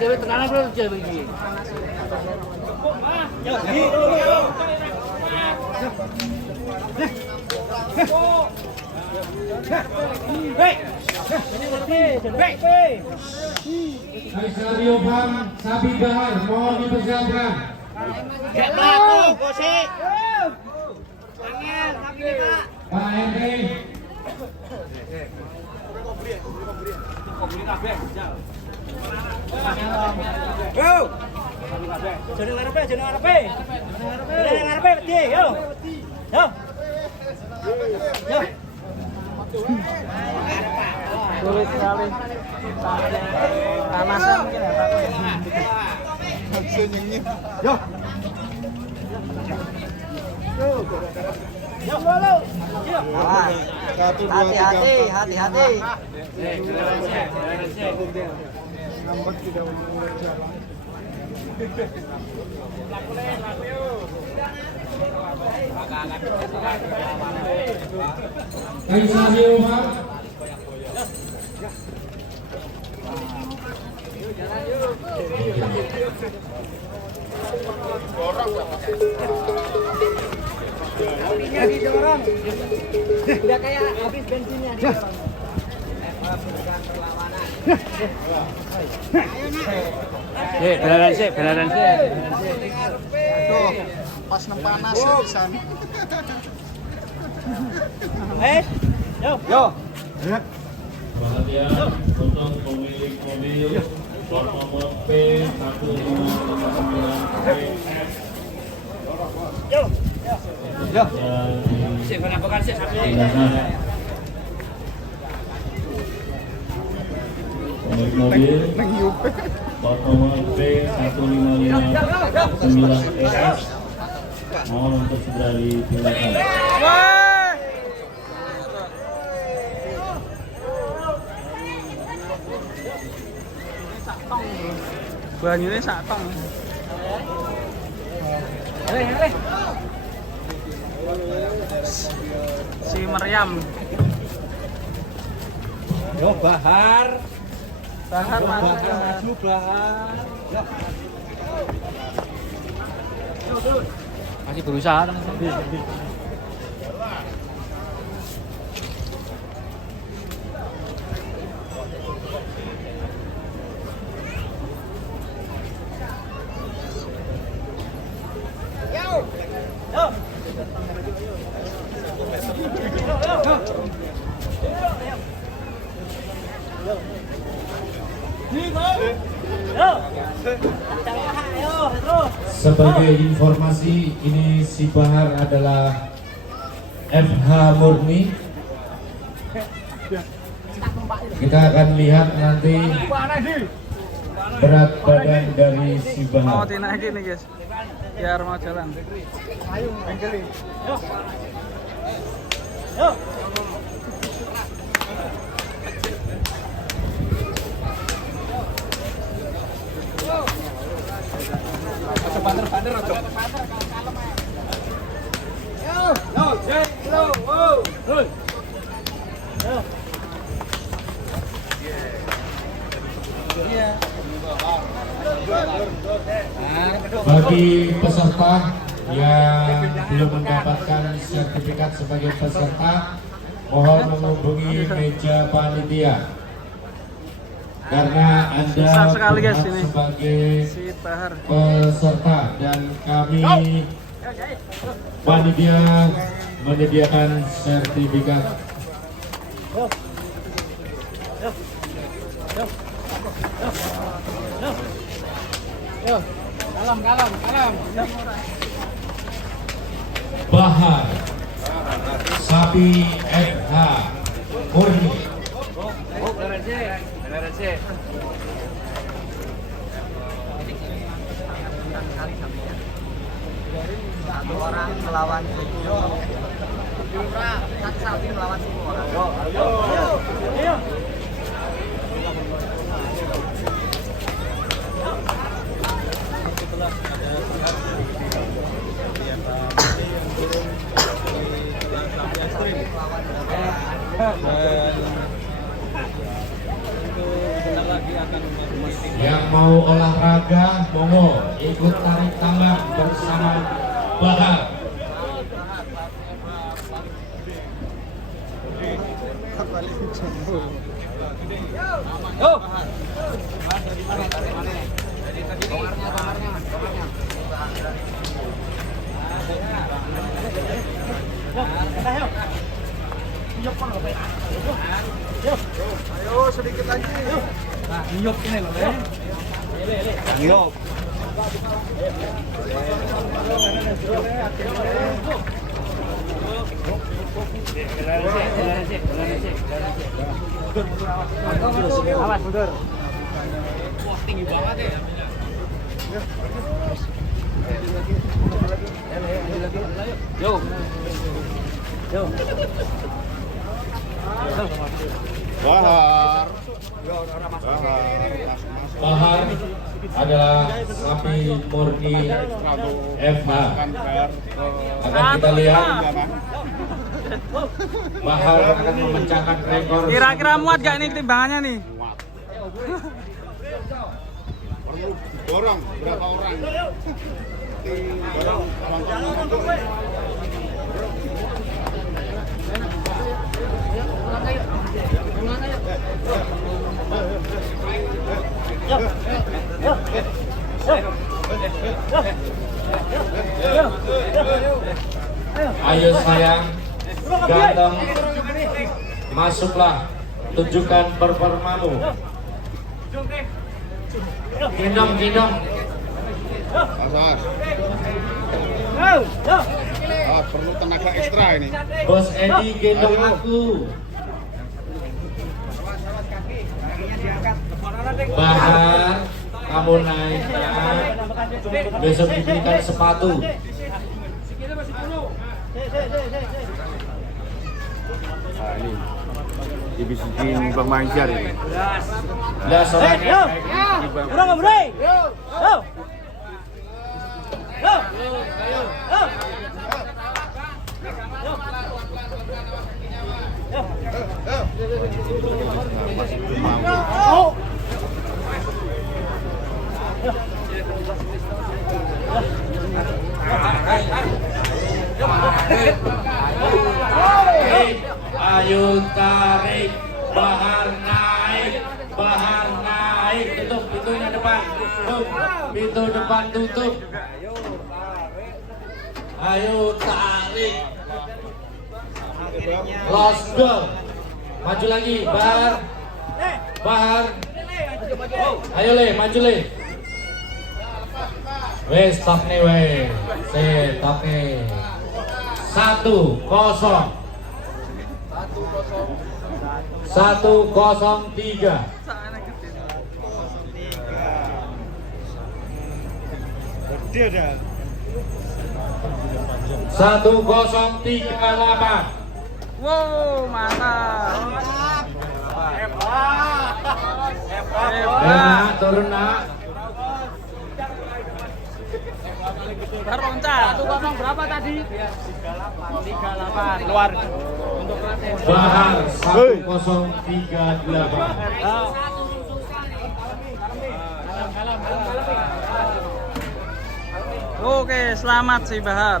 cewek tengah bro cewek ini. Faisal Yohan, Sabi Bahar, mohon dipersiapkan. Gak laku, Gosek. Angel, tapi Pak. Pak Henry. Yo. Jeneng ngarepe, jeneng ngarepe. Jeneng ngarepe wedi, yo. Yo. Yo. Sulit sekali. Panasan mungkin ya, Pak. Langsung nyanyi. Yo. Yo, halo. Yo. Satu, dua, tiga, Hati-hati, empat. hati-hati. Ngambek tidak mulai jalan. Faisal Yohan. Apinya didorong. Udah kayak habis bensinnya didorong. Beneran sih. Aduh, pas panas ya di sana. Yo. Yo. Perhatian untuk pemilik mobil plat nomor P1559PF. Yo. Yo. Dan Sik penambahan sik satu. tindakan pemilik mobil plat nomor P1559ES mohon untuk segera dipindahkan. Banyune sak tong. Si Maryam. Yo Bahar. Bahar maju Bahar. Masih berusaha teman-teman. Sebagai informasi, ini si Bahar adalah FH murni. Kita akan lihat nanti berat badan dari si Mau Bahar. dinaiki nih guys, biar mau jalan. Yo. Banter-banter aja. Yo, yo, wow. Yo. Bagi peserta yang belum mendapatkan sertifikat sebagai peserta, mohon menghubungi meja panitia. Karena Anda Susah sekali, guys, berhak ini. sebagai Si Bahar. peserta dan kami panitia menyediakan sertifikat. Yo. Kalem. Bahar Sapi FH murni. Beneran sih. Satu orang melawan 7 orang. Satu sapi melawan 10 orang. Ayo. Dan itu sebentar lagi akan Yang mau olahraga, monggo ikut tarik tambang bersama Bahar. Ayo sedikit lagi. Nah, nyop ini loh, Nyop. Awas mundur. Wah, tinggi banget ya. Yo. Yo. Bahar. Bahar adalah sapi murni FH. Akan kita lihat Bahar akan memecahkan rekor. Kira-kira muat gak nih timbangannya nih? Perlu dorong berapa orang? Dorong Ayo sayang, ganteng, masuklah, tunjukkan performamu. Gendong, gendong. Asas. Perlu tenaga ekstra ini. Bos Edi gendong aku. Bahar, kamu naik, besok diberikan sepatu. Nah ini dibisikin Bang Manjar ini. Lihat soalnya. Kurang bro. Yo. Yo. Yo. Ayo tarik, Bahar naik, tutup pintunya depan, tutup pintu depan tutup. Ayo tarik, lost goal, maju lagi, Bahar, ayo le, maju le. Wes stop nih wes, stop nih. 1-0. 1-0-3. 1-0-3-8. Wow, mantap. Nah, turun nak. Loncat. 1-0 berapa tadi? 38. Keluar. Untuk Bahar 1-0-3-8. Oke, selamat si Bahar.